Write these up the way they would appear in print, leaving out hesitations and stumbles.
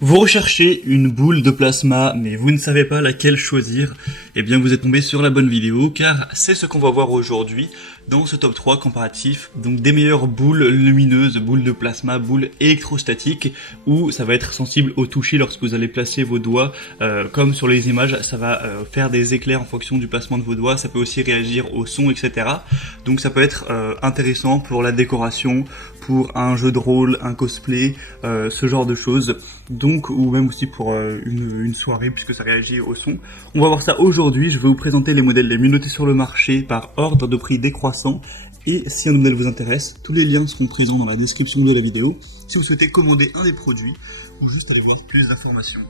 Vous recherchez une boule de plasma, mais vous ne savez pas laquelle choisir, eh bien vous êtes tombé sur la bonne vidéo, car c'est ce qu'on va voir aujourd'hui dans ce top 3 comparatif, donc des meilleures boules lumineuses, boules de plasma, boules électrostatiques, où ça va être sensible au toucher lorsque vous allez placer vos doigts, comme sur les images, ça va faire des éclairs en fonction du placement de vos doigts, ça peut aussi réagir au son, etc. Donc ça peut être intéressant pour la décoration, pour un jeu de rôle, un cosplay, ce genre de choses. Donc, ou même aussi pour une soirée, puisque ça réagit au son. On va voir ça aujourd'hui. Je vais vous présenter les modèles les mieux notés sur le marché par ordre de prix décroissant. Et si un modèle vous intéresse, tous les liens seront présents dans la description de la vidéo. Si vous souhaitez commander un des produits, ou juste aller voir plus d'informations.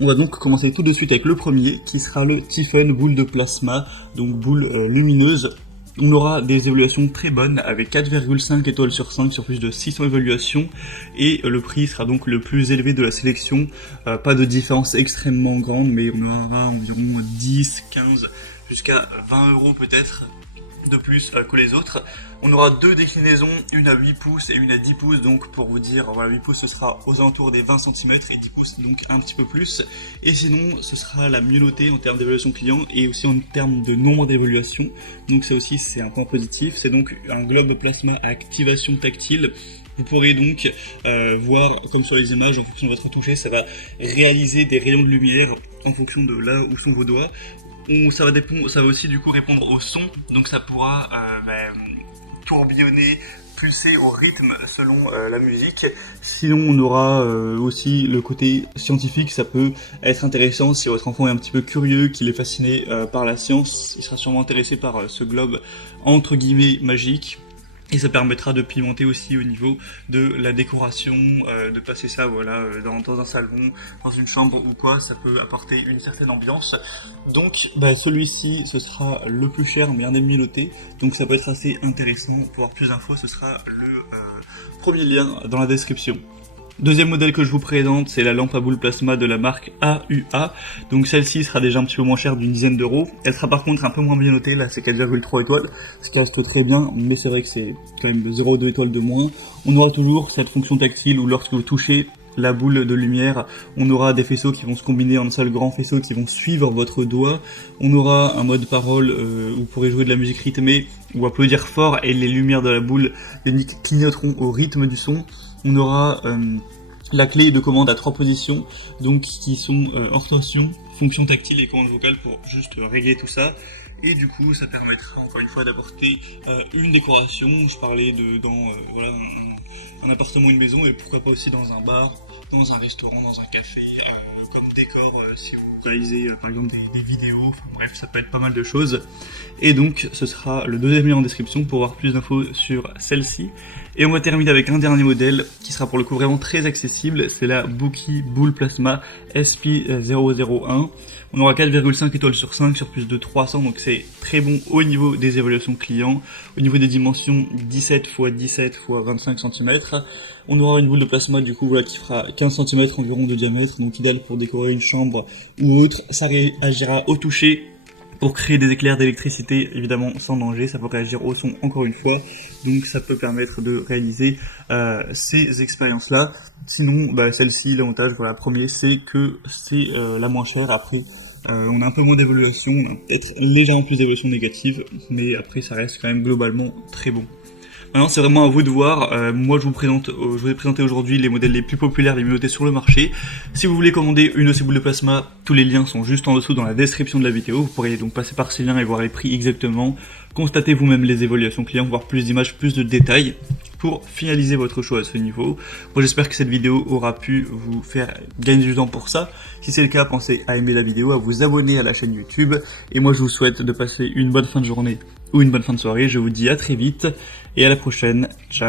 On va donc commencer tout de suite avec le premier, qui sera le Tiffen boule de plasma, donc boule lumineuse. On aura des évaluations très bonnes avec 4,5 étoiles sur 5 sur plus de 600 évaluations et le prix sera donc le plus élevé de la sélection. Pas de différence extrêmement grande, mais on aura environ 10, 15 jusqu'à 20 € peut-être de plus que les autres. On aura deux déclinaisons, une à 8 pouces et une à 10 pouces, donc pour vous dire, voilà, 8 pouces ce sera aux alentours des 20 cm et 10 pouces donc un petit peu plus. Et sinon ce sera la mieux notée en termes d'évaluation client et aussi en termes de nombre d'évaluations, donc ça aussi c'est un point positif. C'est donc un globe plasma à activation tactile. Vous pourrez donc voir, comme sur les images, en fonction de votre toucher, ça va réaliser des rayons de lumière en fonction de là où sont vos doigts. Ça va aussi du coup répondre au son, donc ça pourra tourbillonner, pulser au rythme selon la musique. Sinon on aura aussi le côté scientifique, ça peut être intéressant si votre enfant est un petit peu curieux, qu'il est fasciné par la science, il sera sûrement intéressé par ce globe entre guillemets magique. Et ça permettra de pimenter aussi au niveau de la décoration, de passer ça voilà, dans un salon, dans une chambre ou quoi, ça peut apporter une certaine ambiance. Donc celui-ci ce sera le plus cher mais un des mieux notés, donc ça peut être assez intéressant. Pour avoir plus d'infos ce sera le premier lien dans la description. Deuxième modèle que je vous présente, c'est la lampe à boule plasma de la marque AUA. Donc celle-ci sera déjà un petit peu moins chère d'une dizaine d'euros. Elle sera par contre un peu moins bien notée, là c'est 4,3 étoiles, ce qui reste très bien, mais c'est vrai que c'est quand même 0,2 étoiles de moins. On aura toujours cette fonction tactile où lorsque vous touchez la boule de lumière, on aura des faisceaux qui vont se combiner en un seul grand faisceau qui vont suivre votre doigt. On aura un mode parole où vous pourrez jouer de la musique rythmée ou applaudir fort et les lumières de la boule clignoteront au rythme du son. On aura la clé de commande à 3 positions, donc qui sont ordination, fonction tactile et commande vocale pour juste régler tout ça. Et du coup, ça permettra encore une fois d'apporter une décoration. Je parlais dans voilà, un appartement, une maison, et pourquoi pas aussi dans un bar, dans un restaurant, dans un café, comme décor, si vous réalisez par exemple des vidéos, enfin, bref, ça peut être pas mal de choses. Et donc, ce sera le deuxième lien en description pour avoir plus d'infos sur celle-ci. Et on va terminer avec un dernier modèle qui sera pour le coup vraiment très accessible, c'est la Bookie Boule Plasma SP001. On aura 4,5 étoiles sur 5 sur plus de 300, donc c'est très bon au niveau des évaluations clients. Au niveau des dimensions, 17 x 17 x 25 cm. On aura une boule de plasma du coup voilà, qui fera 15 cm environ de diamètre, donc idéal pour décorer une chambre ou autre. Ça réagira au toucher pour créer des éclairs d'électricité, évidemment sans danger, ça peut réagir au son encore une fois, donc ça peut permettre de réaliser ces expériences-là. Sinon, celle-ci, l'avantage, voilà, premier, c'est que c'est la moins chère. Après, on a un peu moins d'évaluation, on a peut-être légèrement plus d'évaluation négative, mais après ça reste quand même globalement très bon. Maintenant, c'est vraiment à vous de voir. Moi, je vous ai présenté aujourd'hui les modèles les plus populaires, les mieux notés sur le marché. Si vous voulez commander une de ces boules de plasma, tous les liens sont juste en dessous dans la description de la vidéo. Vous pourrez donc passer par ces liens et voir les prix exactement. Constatez vous-même les évaluations clients, voir plus d'images, plus de détails pour finaliser votre choix à ce niveau. Moi, j'espère que cette vidéo aura pu vous faire gagner du temps pour ça. Si c'est le cas, pensez à aimer la vidéo, à vous abonner à la chaîne YouTube. Et moi, je vous souhaite de passer une bonne fin de journée ou une bonne fin de soirée. Je vous dis à très vite et à la prochaine. Ciao.